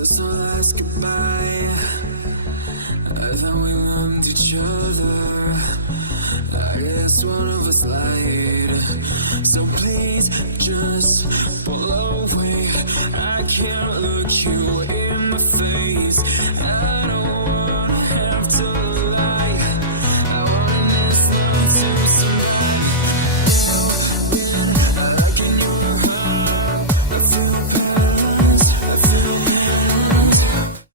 this our last goodbye? I thought we loved each other. I guess one of us lied. So please just pull over.